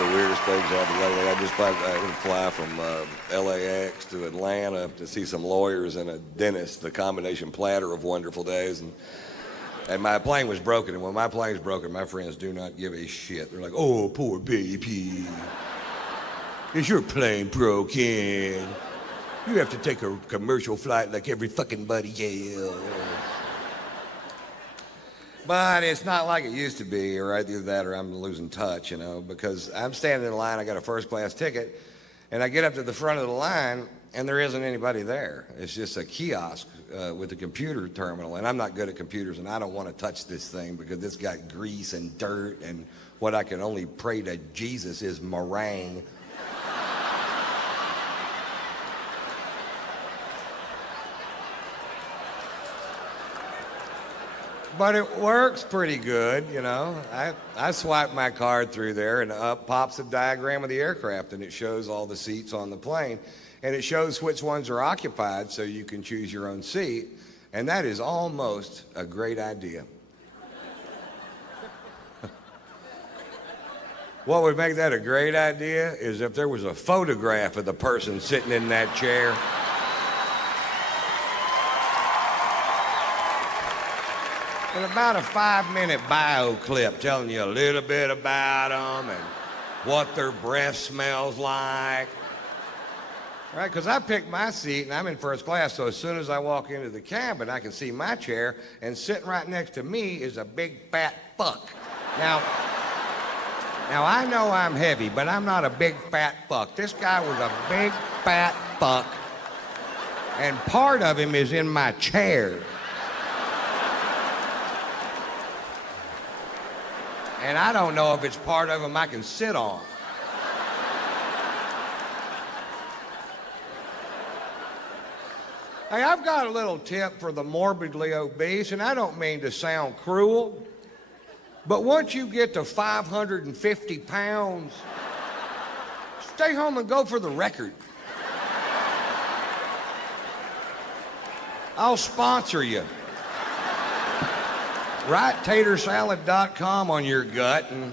the weirdest things happened lately. I just going to fly from LAX to Atlanta to see some lawyers and a dentist, the combination platter of wonderful days. And my plane was broken, and when my plane's broken, my friends do not give a shit. They're like, oh, poor baby. Is your plane broken? You have to take a commercial flight like every fucking buddy else. But it's not like it used to be, or either that or I'm losing touch, you know, because I'm standing in line, I got a first class ticket, and I get up to the front of the line, and there isn't anybody there. It's just a kiosk with a computer terminal, and I'm not good at computers, and I don't want to touch this thing because it's got grease and dirt, and what I can only pray to Jesus is meringue. But it works pretty good, you know. I swipe my card through there, and up pops a diagram of the aircraft, and it shows all the seats on the plane. And it shows which ones are occupied so you can choose your own seat. And that is almost a great idea. What would make that a great idea is if there was a photograph of the person sitting in that chair. And about a 5-minute bio clip telling you a little bit about them and what their breath smells like. Right, because I picked my seat and I'm in first class, so as soon as I walk into the cabin, I can see my chair, and sitting right next to me is a big fat fuck. Now I know I'm heavy, but I'm not a big fat fuck. This guy was a big fat fuck, and part of him is in my chair. And I don't know if it's part of him I can sit on. Hey, I've got a little tip for the morbidly obese, and I don't mean to sound cruel, but once you get to 550 pounds, stay home and go for the record. I'll sponsor you. Write tatersalad.com on your gut, and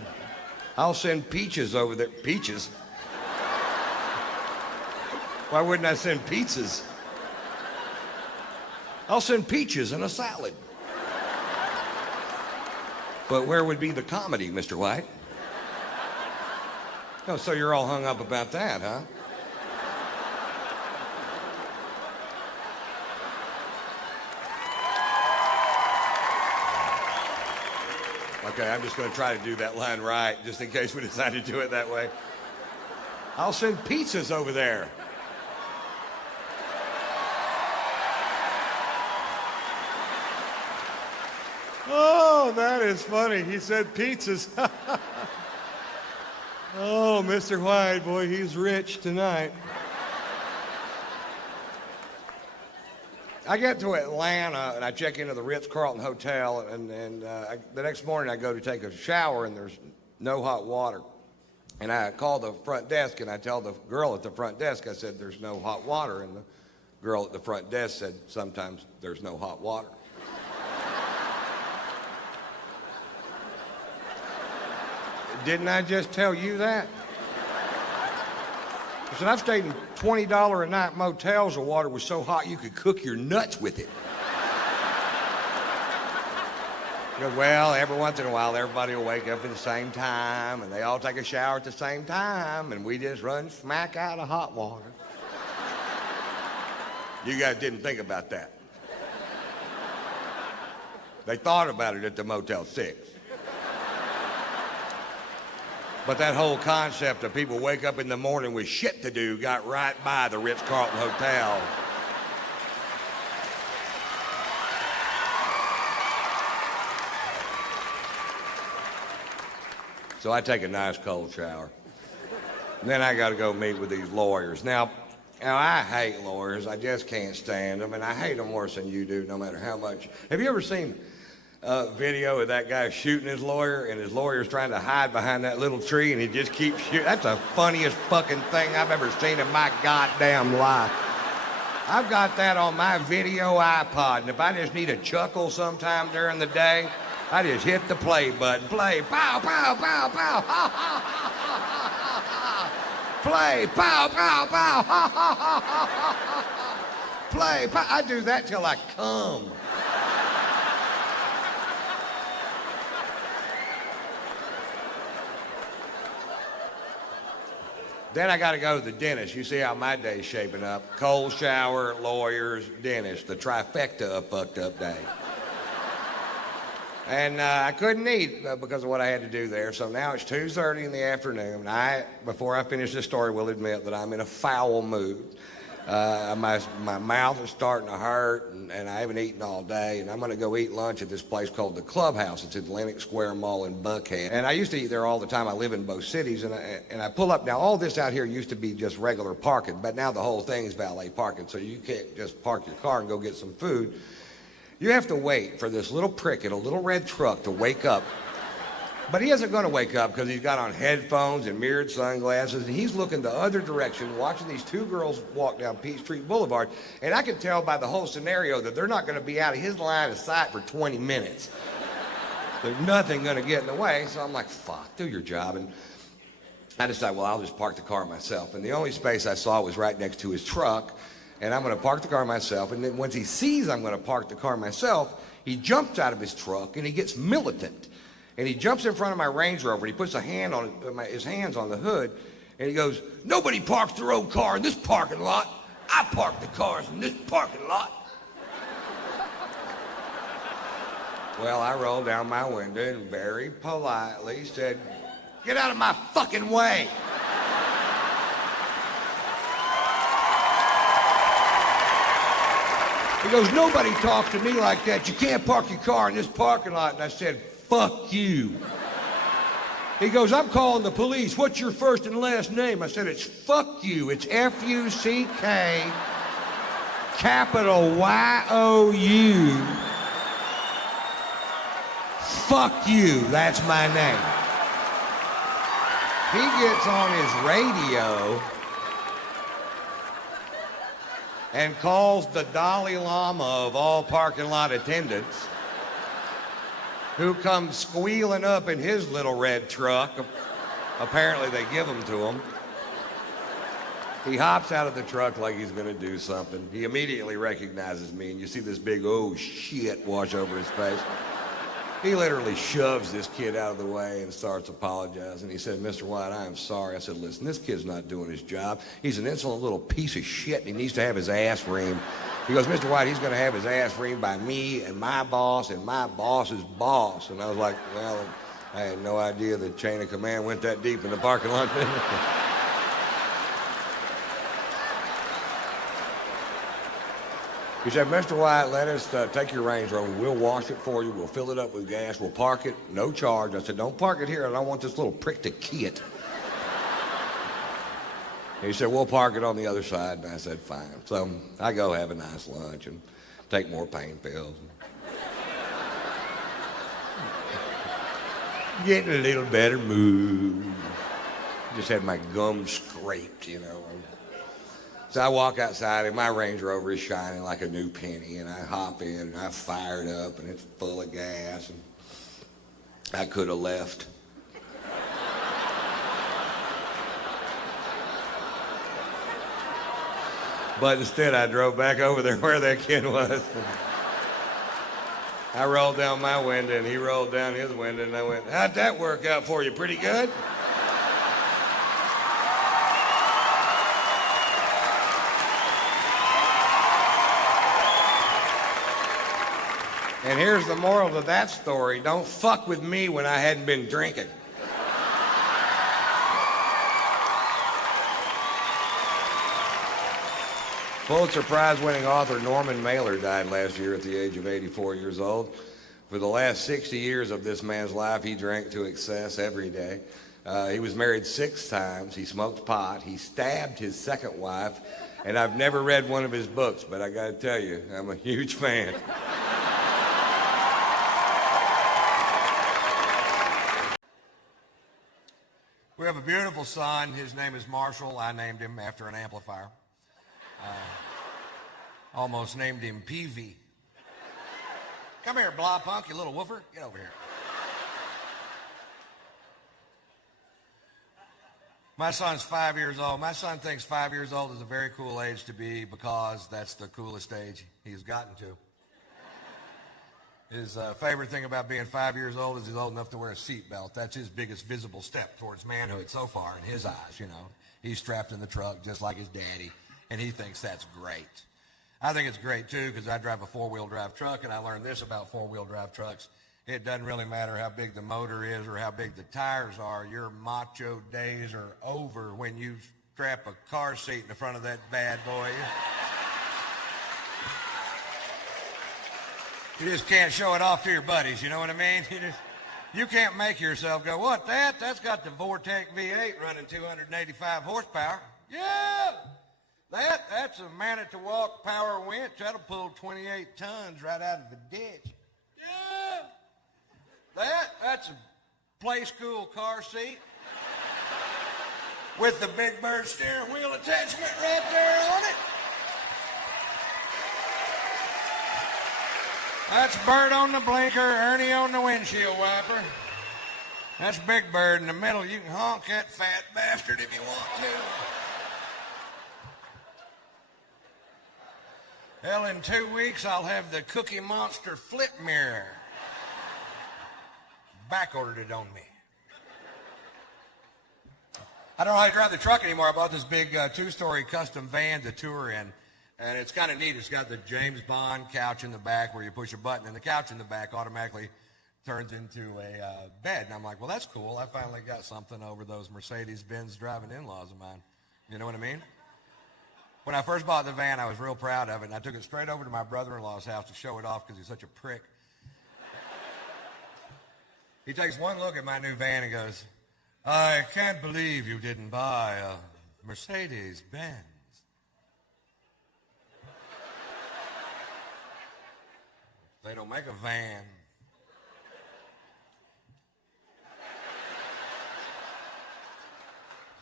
I'll send peaches over there. Peaches? Why wouldn't I send pizzas? I'll send peaches in a salad. But where would be the comedy, Mr. White? Oh, so you're all hung up about that, huh? Okay, I'm just going to try to do that line right, just in case we decide to do it that way. I'll send pizzas over there. Oh, that is funny. He said pizzas. Oh, Mr. White, boy, he's rich tonight. I get to Atlanta, and I check into the Ritz-Carlton Hotel, and the next morning I go to take a shower, and there's no hot water. And I call the front desk, and I tell the girl at the front desk, I said, there's no hot water. And the girl at the front desk said, sometimes there's no hot water. Didn't I just tell you that? I said, I've stayed in $20 a night motels where water was so hot you could cook your nuts with it. He goes, well, every once in a while, everybody will wake up at the same time, and they all take a shower at the same time, and we just run smack out of hot water. You guys didn't think about that. They thought about it at the Motel 6. But that whole concept of people wake up in the morning with shit to do got right by the Ritz-Carlton Hotel. So I take a nice cold shower. And then I got to go meet with these lawyers. Now, I hate lawyers. I just can't stand them, and I hate them worse than you do, no matter how much. Have you ever seen video of that guy shooting his lawyer, and his lawyer's trying to hide behind that little tree, and he just keeps shooting? That's the funniest fucking thing I've ever seen in my goddamn life. I've got that on my video iPod, and if I just need a chuckle sometime during the day, I just hit the play button. Play, pow, pow, pow, pow, ha, ha, ha, ha, ha. Play, pow, pow, pow, ha, ha, ha, ha, ha, ha. Play, pow. I do that till I come. Then I got to go to the dentist. You see how my day's shaping up. Cold shower, lawyers, dentist. The trifecta of fucked up day. And I couldn't eat because of what I had to do there. So now it's 2:30 in the afternoon. Before I finish this story, will admit that I'm in a foul mood. My mouth is starting to hurt, and I haven't eaten all day. And I'm going to go eat lunch at this place called the Clubhouse. It's at Atlantic Square Mall in Buckhead. And I used to eat there all the time. I live in both cities. And I pull up. Now, all this out here used to be just regular parking. But now the whole thing is valet parking. So you can't just park your car and go get some food. You have to wait for this little prick in a little red truck to wake up. But he isn't going to wake up because he's got on headphones and mirrored sunglasses, and he's looking the other direction, watching these two girls walk down Peachtree Boulevard. And I can tell by the whole scenario that they're not going to be out of his line of sight for 20 minutes. There's nothing going to get in the way. So I'm like, fuck, do your job. And I decided, well, I'll just park the car myself. And the only space I saw was right next to his truck. And I'm going to park the car myself. And then once he sees I'm going to park the car myself, he jumps out of his truck and he gets militant. And he jumps in front of my Range Rover. And he puts his hands on the hood. And he goes, nobody parks their own car in this parking lot. I park the cars in this parking lot. Well, I rolled down my window and very politely said, get out of my fucking way. He goes, nobody talks to me like that. You can't park your car in this parking lot. And I said, fuck you. He goes, I'm calling the police. What's your first and last name? I said, it's fuck you. It's F-U-C-K, capital Y-O-U. Fuck you. That's my name. He gets on his radio and calls the Dalai Lama of all parking lot attendants, who comes squealing up in his little red truck. Apparently they give them to him. He hops out of the truck like he's going to do something. He immediately recognizes me, and you see this big, oh shit, wash over his face. He literally shoves this kid out of the way and starts apologizing. He said, Mr. White, I am sorry. I said, listen, this kid's not doing his job. He's an insolent little piece of shit, and he needs to have his ass reamed. He goes, Mr. White, he's going to have his ass reamed by me and my boss's boss. And I was like, well, I had no idea the chain of command went that deep in the parking lot. He said, Mr. White, let us take your Range Rover. We'll wash it for you. We'll fill it up with gas. We'll park it, no charge. I said, don't park it here. I don't want this little prick to key it. He said, we'll park it on the other side. And I said, fine. So I go have a nice lunch and take more pain pills. Getting a little better mood. Just had my gums scraped, you know. So I walk outside and my Range Rover is shining like a new penny, and I hop in and I fire it up and it's full of gas, and I could have left. But instead I drove back over there where that kid was. I rolled down my window and he rolled down his window, and I went, how'd that work out for you? Pretty good? And here's the moral to that story. Don't fuck with me when I hadn't been drinking. Pulitzer Prize-winning author Norman Mailer died last year at the age of 84 years old. For the last 60 years of this man's life, he drank to excess every day. He was married 6 times. He smoked pot. He stabbed his second wife. And I've never read one of his books, but I got to tell you, I'm a huge fan. We have a beautiful son. His name is Marshall. I named him after an amplifier. Almost named him PV. Come here, blah punk, you little woofer. Get over here. My son's 5 years old. My son thinks 5 years old is a very cool age to be because that's the coolest age he's gotten to. His favorite thing about being 5 years old is he's old enough to wear a seatbelt. That's his biggest visible step towards manhood so far in his eyes, you know. He's strapped in the truck just like his daddy, and he thinks that's great. I think it's great, too, because I drive a four-wheel drive truck, and I learned this about four-wheel drive trucks. It doesn't really matter how big the motor is or how big the tires are. Your macho days are over when you strap a car seat in the front of that bad boy. You just can't show it off to your buddies, you know what I mean? You can't make yourself go, what, that? That's got the Vortec V8 running 285 horsepower. Yeah! That's a man-at-the-walk power winch. That'll pull 28 tons right out of the ditch. Yeah! That's a play school car seat with the Big Bird steering wheel attachment right there on it. That's Bird on the blinker, Ernie on the windshield wiper. That's Big Bird in the middle. You can honk that fat bastard if you want to. Hell, in 2 weeks, I'll have the Cookie Monster flip mirror. Back-ordered it on me. I don't know how to drive the truck anymore. I bought this big two-story custom van to tour in, and it's kind of neat. It's got the James Bond couch in the back where you push a button, and the couch in the back automatically turns into a bed. And I'm like, well, that's cool. I finally got something over those Mercedes-Benz driving in-laws of mine. You know what I mean? When I first bought the van, I was real proud of it, and I took it straight over to my brother-in-law's house to show it off because he's such a prick. He takes one look at my new van and goes, I can't believe you didn't buy a Mercedes-Benz. They don't make a van.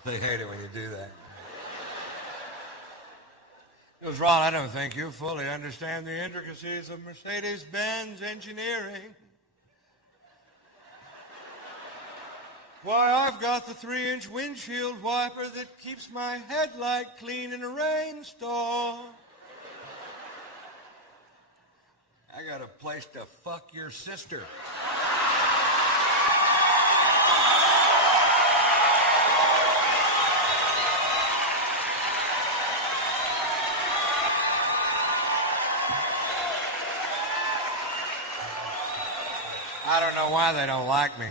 They hate it when you do that. He goes, Ron, I don't think you fully understand the intricacies of Mercedes-Benz engineering. Why, I've got the 3-inch windshield wiper that keeps my headlight clean in a rainstorm. I got a place to fuck your sister. I don't know why they don't like me.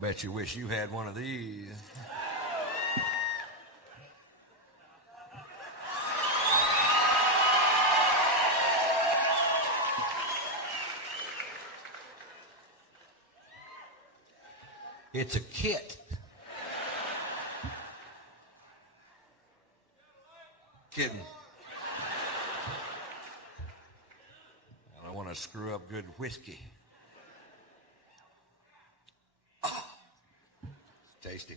Bet you wish you had one of these. It's a kit. Kidding. I don't want to screw up good whiskey. Tasty.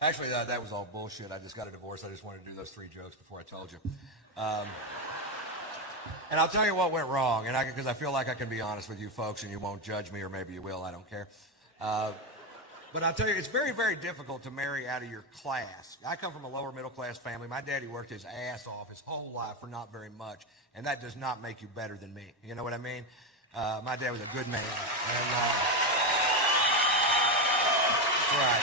Actually, that was all bullshit. I just got a divorce. I just wanted to do those 3 jokes before I told you. And I'll tell you what went wrong, and because I feel like I can be honest with you folks, and you won't judge me, or maybe you will. I don't care. But I'll tell you, it's very, very difficult to marry out of your class. I come from a lower middle class family. My daddy worked his ass off his whole life for not very much, and that does not make you better than me. You know what I mean? My dad was a good man. And, right.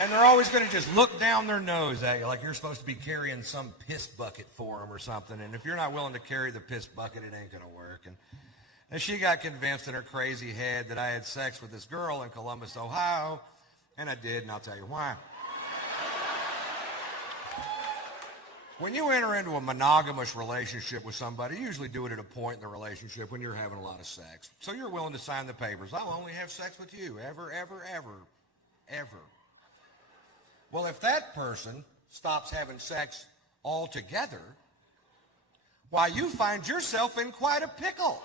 And they're always going to just look down their nose at you like you're supposed to be carrying some piss bucket for them or something. And if you're not willing to carry the piss bucket, it ain't going to work. And she got convinced in her crazy head that I had sex with this girl in Columbus, Ohio. And I did, and I'll tell you why. When you enter into a monogamous relationship with somebody, you usually do it at a point in the relationship when you're having a lot of sex. So you're willing to sign the papers. I'll only have sex with you, ever, ever, ever, ever. Well, if that person stops having sex altogether, why, you find yourself in quite a pickle.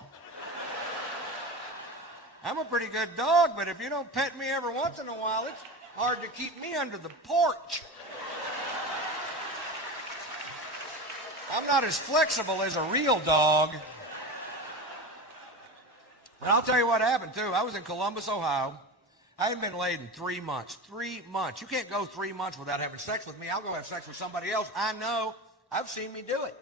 I'm a pretty good dog, but if you don't pet me every once in a while, it's hard to keep me under the porch. I'm not as flexible as a real dog. And I'll tell you what happened, too. I was in Columbus, Ohio. I hadn't been laid in 3 months. 3 months. You can't go 3 months without having sex with me. I'll go have sex with somebody else. I know. I've seen me do it.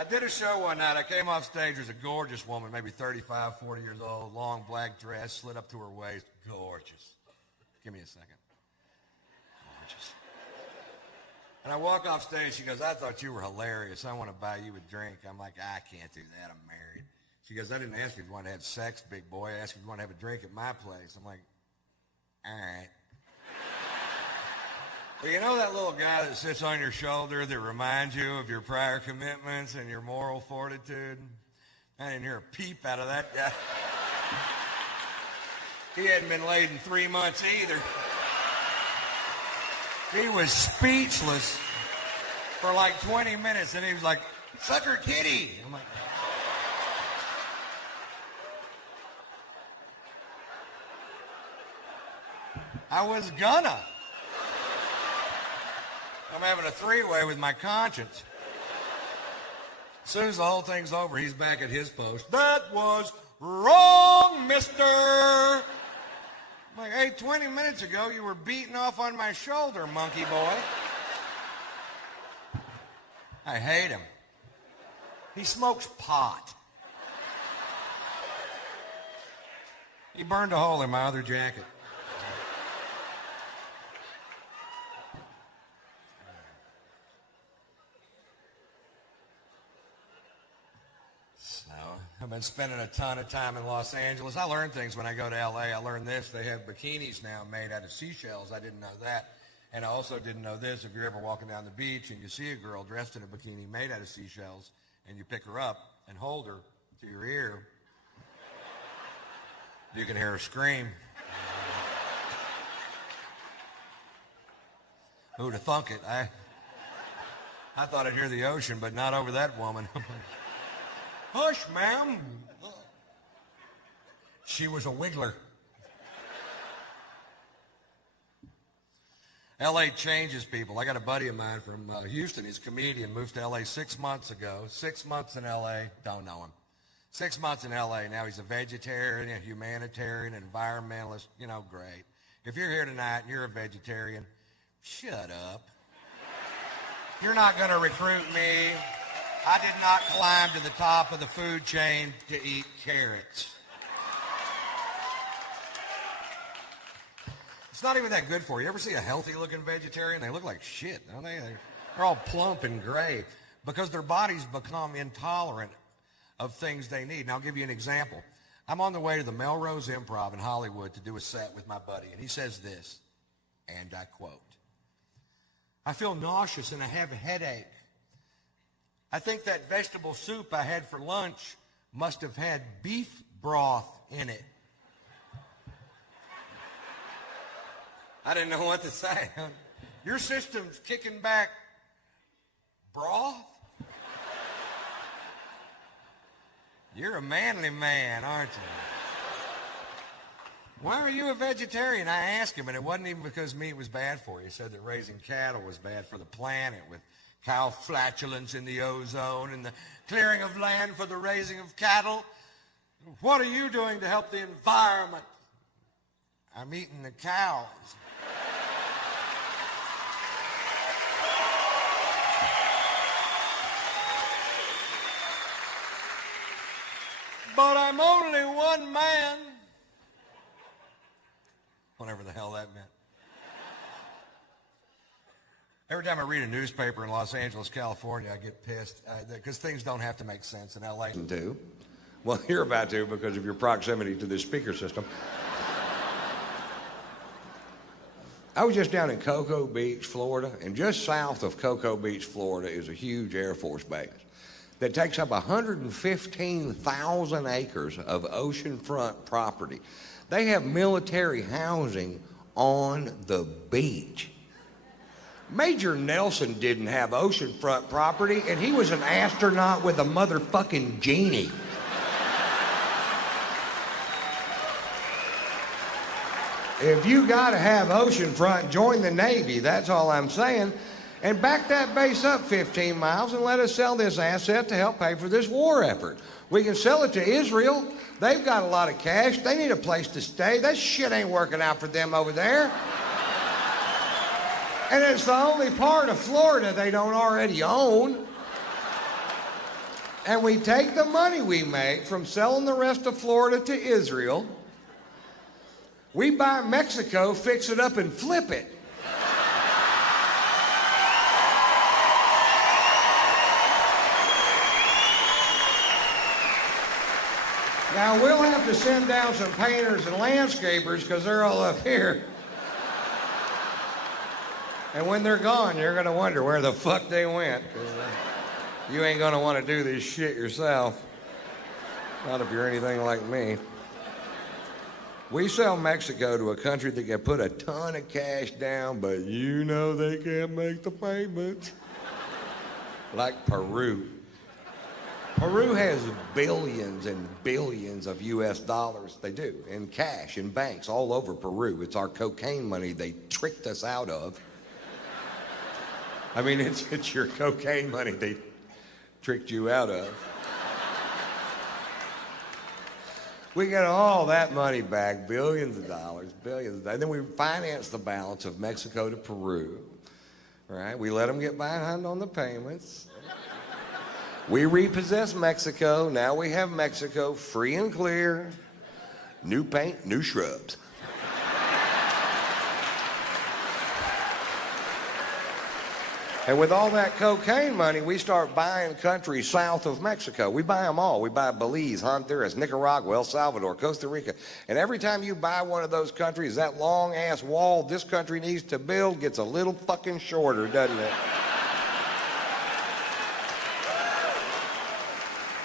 I did a show one night. I came off stage. There's a gorgeous woman, maybe 35, 40 years old, long black dress, slid up to her waist. Gorgeous. Give me a second. Gorgeous. And I walk off stage. She goes, I thought you were hilarious. I want to buy you a drink. I'm like, I can't do that. I'm married. She goes, I didn't ask you if you wanted to have sex, big boy. I asked you if you want to have a drink at my place. I'm like, all right. Well, you know that little guy that sits on your shoulder that reminds you of your prior commitments and your moral fortitude? I didn't hear a peep out of that guy. He hadn't been laid in 3 months either. He was speechless for like 20 minutes, and he was like, suck her titty. I'm like, I was gonna. I'm having a three-way with my conscience. As soon as the whole thing's over, he's back at his post. That was wrong, mister. I'm like, hey, 20 minutes ago, you were beating off on my shoulder, monkey boy. I hate him. He smokes pot. He burned a hole in my other jacket. I've been spending a ton of time in Los Angeles. I learn things when I go to L.A. I learned this. They have bikinis now made out of seashells. I didn't know that. And I also didn't know this. If you're ever walking down the beach and you see a girl dressed in a bikini made out of seashells and you pick her up and hold her to your ear, you can hear her scream. Who'd have thunk it? I thought I'd hear the ocean, but not over that woman. Hush, ma'am. She was a wiggler. L.A. changes people. I got a buddy of mine from Houston. He's a comedian, moved to L.A. 6 months ago. 6 months in L.A., don't know him. 6 months in L.A., now he's a vegetarian, a humanitarian, environmentalist, you know, great. If you're here tonight and you're a vegetarian, shut up. You're not going to recruit me. I did not climb to the top of the food chain to eat carrots. It's not even that good for you. You ever see a healthy-looking vegetarian? They look like shit, don't they? They're all plump and gray because their bodies become intolerant of things they need. And I'll give you an example. I'm on the way to the Melrose Improv in Hollywood to do a set with my buddy, and he says this, and I quote, I feel nauseous and I have a headache. I think that vegetable soup I had for lunch must have had beef broth in it. I didn't know what to say. Your system's kicking back broth? You're a manly man, aren't you? Why are you a vegetarian? I asked him, and it wasn't even because meat was bad for you. He said that raising cattle was bad for the planet with cow flatulence in the ozone and the clearing of land for the raising of cattle. What are you doing to help the environment? I'm eating the cows. But I'm only one man. Whatever the hell that meant. Every time I read a newspaper in Los Angeles, California, I get pissed because things don't have to make sense in L.A. Do. Well, you're about to because of your proximity to this speaker system. I was just down in Cocoa Beach, Florida, and just south of Cocoa Beach, Florida is a huge Air Force base that takes up 115,000 acres of oceanfront property. They have military housing on the beach. Major Nelson didn't have oceanfront property, and he was an astronaut with a motherfucking genie. If you got to have oceanfront, join the Navy. That's all I'm saying. And back that base up 15 miles and let us sell this asset to help pay for this war effort. We can sell it to Israel. They've got a lot of cash. They need a place to stay. That shit ain't working out for them over there. And it's the only part of Florida they don't already own. And we take the money we make from selling the rest of Florida to Israel. We buy Mexico, fix it up, and flip it. Now, we'll have to send down some painters and landscapers because they're all up here. And when they're gone, you're going to wonder where the fuck they went. You ain't going to want to do this shit yourself. Not if you're anything like me. We sell Mexico to a country that can put a ton of cash down, but you know they can't make the payments. Like Peru. Peru has billions and billions of US dollars. They do, in cash, in banks, all over Peru. It's our cocaine money they tricked us out of. I mean, it's your cocaine money they tricked you out of. We get all that money back, billions of dollars, billions. And then we finance the balance of Mexico to Peru, right? We let them get behind on the payments. We repossess Mexico. Now we have Mexico free and clear. New paint, new shrubs. And with all that cocaine money, we start buying countries south of Mexico. We buy them all. We buy Belize, Honduras, Nicaragua, El Salvador, Costa Rica. And every time you buy one of those countries, that long-ass wall this country needs to build gets a little fucking shorter, doesn't it?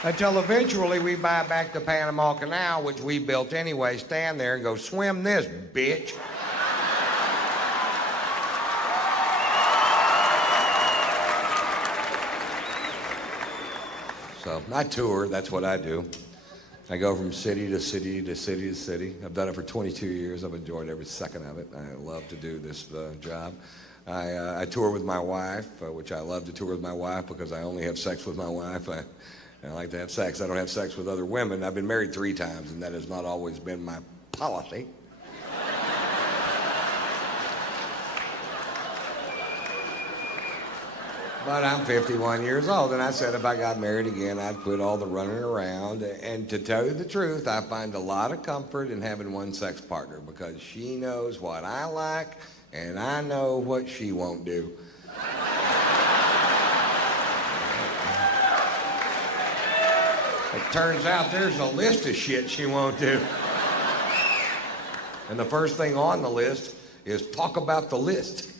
Until eventually we buy back the Panama Canal, which we built anyway, stand there and go, swim this, bitch. So I tour, that's what I do. I go from city to city to city to city. I've done it for 22 years. I've enjoyed every second of it. I love to do this job. I tour with my wife, which I love to tour with my wife because I only have sex with my wife. I like to have sex. I don't have sex with other women. I've been married 3 times, and that has not always been my policy. But I'm 51 years old, and I said if I got married again, I'd quit all the running around. And to tell you the truth, I find a lot of comfort in having one sex partner because she knows what I like, and I know what she won't do. It turns out there's a list of shit she won't do. And the first thing on the list is talk about the list.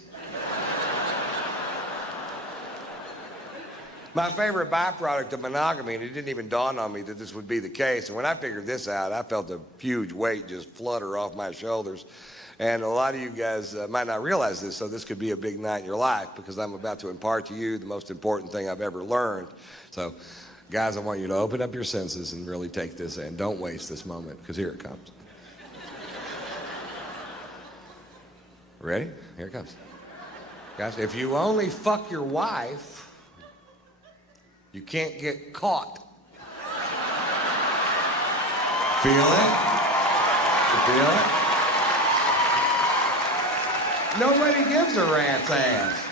My favorite byproduct of monogamy, and it didn't even dawn on me that this would be the case, and when I figured this out, I felt a huge weight just flutter off my shoulders. And a lot of you guys might not realize this, so this could be a big night in your life because I'm about to impart to you the most important thing I've ever learned. So, guys, I want you to open up your senses and really take this in. Don't waste this moment, because here it comes. Ready? Here it comes. Guys, if you only fuck your wife, you can't get caught. Feel it? You feel it? Nobody gives a rat's ass.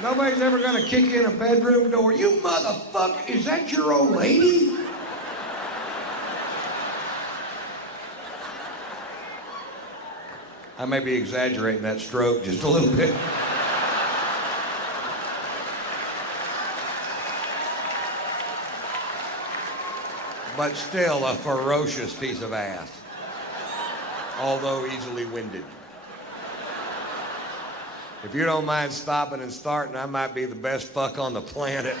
Nobody's ever gonna kick you in a bedroom door. You motherfucker, is that your old lady? I may be exaggerating that stroke just a little bit. But still a ferocious piece of ass, although easily winded. If you don't mind stopping and starting, I might be the best fuck on the planet.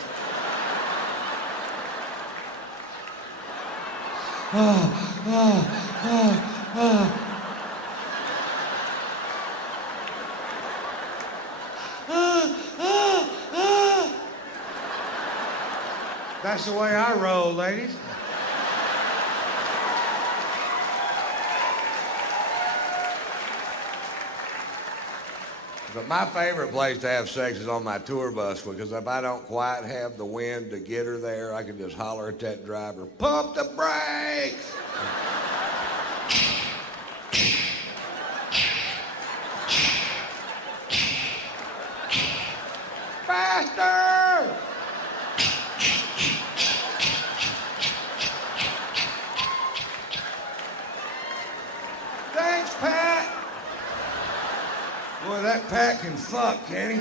That's the way I roll, ladies. But my favorite place to have sex is on my tour bus because if I don't quite have the wind to get her there, I can just holler at that driver, pump the brakes! Faster! Thanks, Pat. Boy, that Pat can fuck, can he?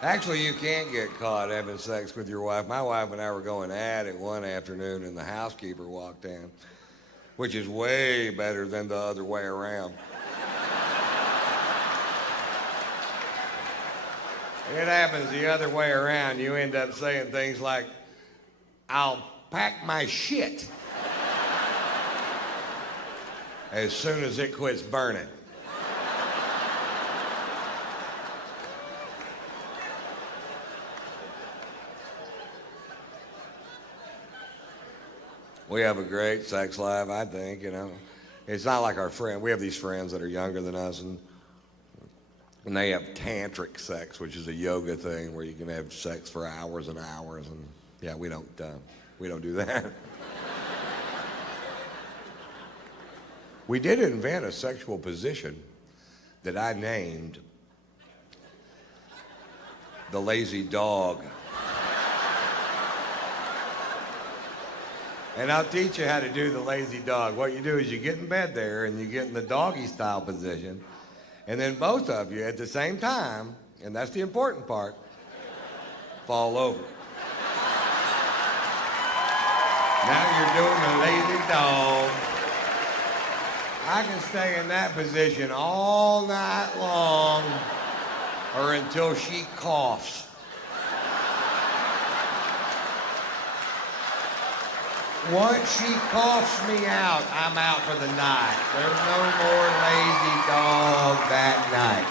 Actually, you can't get caught having sex with your wife. My wife and I were going at it one afternoon, and the housekeeper walked in, which is way better than the other way around. It happens the other way around. You end up saying things like, I'll pack my shit as soon as it quits burning. We have a great sex life, I think, you know. It's not like our friend. We have these friends that are younger than us, and they have tantric sex, which is a yoga thing where you can have sex for hours and hours, and yeah, we don't do that. We did invent a sexual position that I named the lazy dog. And I'll teach you how to do the lazy dog. What you do is you get in bed there and you get in the doggy style position, and then both of you at the same time, and that's the important part, fall over. Now you're doing the lazy dog. I can stay in that position all night long or until she coughs. Once she coughs me out, I'm out for the night. There's no more lazy dog that night.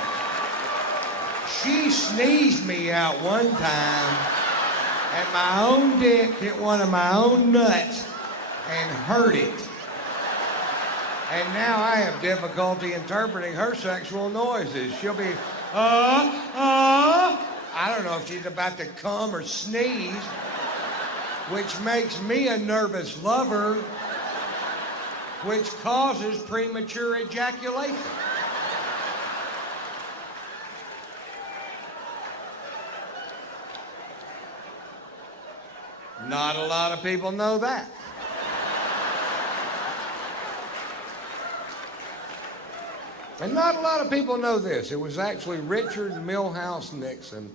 She sneezed me out one time, and my own dick hit one of my own nuts and hurt it. And now I have difficulty interpreting her sexual noises. She'll be, I don't know if she's about to come or sneeze, which makes me a nervous lover, which causes premature ejaculation. Not a lot of people know that. And not a lot of people know this. It was actually Richard Milhouse Nixon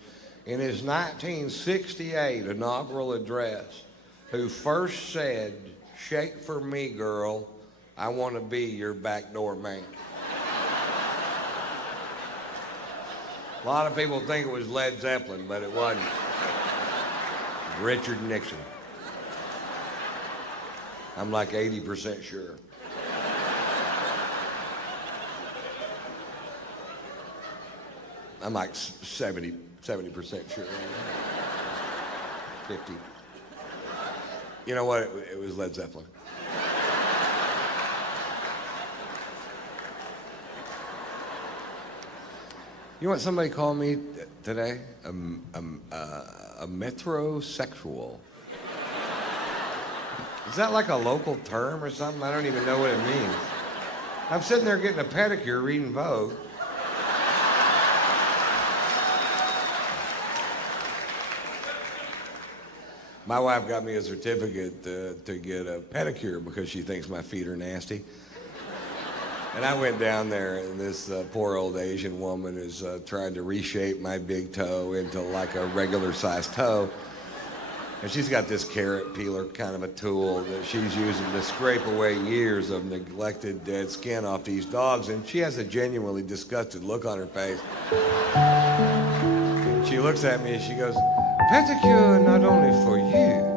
in his 1968 inaugural address who first said, "Shake for me, girl. I want to be your backdoor man." A lot of people think it was Led Zeppelin, but it wasn't. Richard Nixon. I'm like 80% sure. I'm like 70% sure. 50. You know what? It was Led Zeppelin. You know what somebody called me today? A metrosexual. Is that like a local term or something? I don't even know what it means. I'm sitting there getting a pedicure reading Vogue. My wife got me a certificate to get a pedicure because she thinks my feet are nasty. And I went down there, and this poor old Asian woman is trying to reshape my big toe into like a regular-sized toe. And she's got this carrot peeler kind of a tool that she's using to scrape away years of neglected dead skin off these dogs. And she has a genuinely disgusted look on her face. And she looks at me and she goes, "Pedicure not only for you."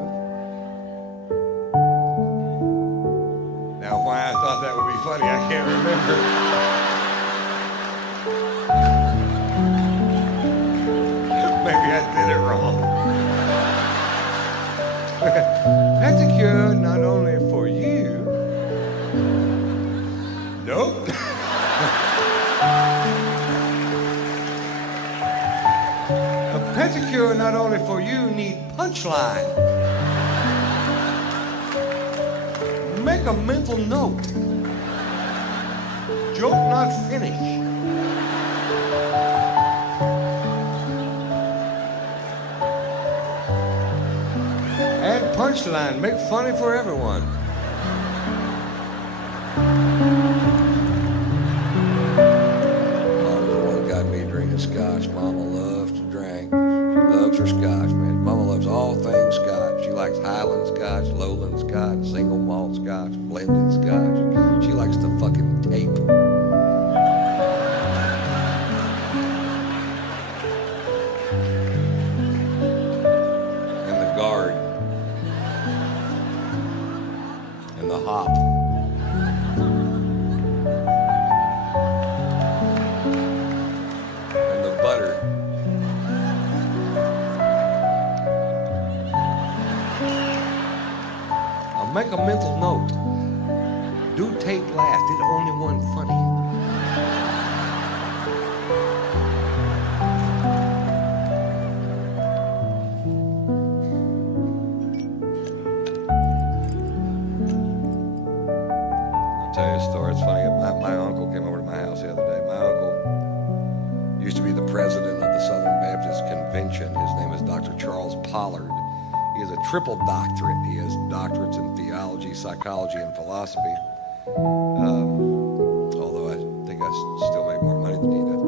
Now, why I thought that would be funny, I can't remember. Maybe I did it wrong. Pedicure not only for you. A pedicure not only for you need punchline. Make a mental note. Joke not finished. Add punchline. Make funny for everyone. Mama's the one that got me drinking scotch. Mama loves to drink. She loves her scotch, man. Mama loves all things scotch. She likes Highland scotch, Lowland scotch, single malt scotch, blended scotch. She likes the fucking tape. And the guard. And the hop. And the butter. I'll make a mental note. Do tape last. It's only one funny. I'll tell you a story. It's funny. My uncle came over to my house the other day. My uncle used to be the president of the Southern Baptist Convention. His name is Dr. Charles Pollard. He has a triple doctorate. He has doctorates in theology, psychology, and philosophy. Although I think I still make more money than he does.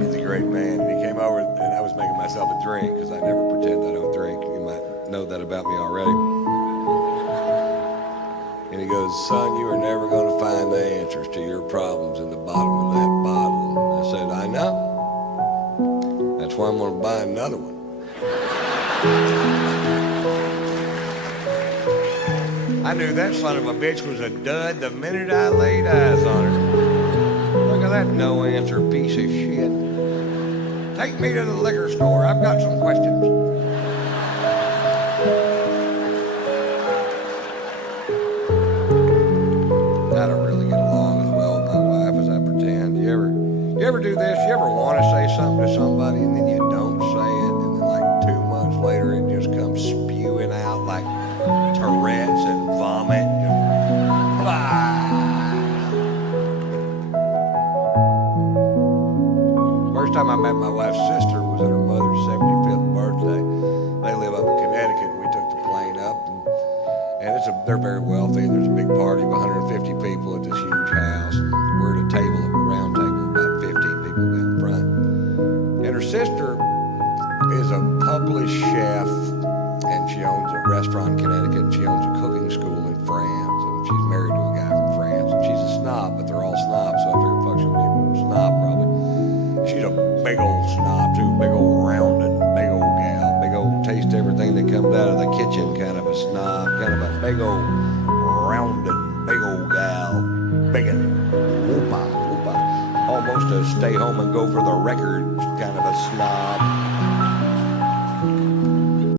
He's a great man. And he came over, and I was making myself a drink because I never pretend I don't drink. You might know that about me already. And he goes, "Son, you are never going to find the answers to your problems in the bottom of that bottle." And I said, "I know. That's why I'm going to buy another one." I knew that son of a bitch was a dud the minute I laid eyes on her. Look at that no-answer piece of shit. Take me to the liquor store. I've got some questions. I don't really get along as well with my wife as I pretend. You ever do this? You ever want to say something to somebody and then you don't say it, and then like 2 months later it just comes spewing out like Tourette's and vomit? First time I met my wife's sister was at her mother's 75th birthday. They live up in Connecticut, and we took the plane up, and they're very wealthy. There's a big party of 150 people at this huge house, and we're at a table, a round table, about 15 people down front. And her sister is a published chef, and she owns a restaurant in Connecticut, and she owns a cooking school in France, and she's married to a guy from France, and she's a snob, but they're all snobs, so I figured, fuck, she'll be a snob probably. She's a big old snob too, big old rounded, big old gal, big old taste everything that comes out of the kitchen kind of a snob, kind of a big old rounded, big old gal, big and whoopah, almost a stay home and go for the record kind of a snob.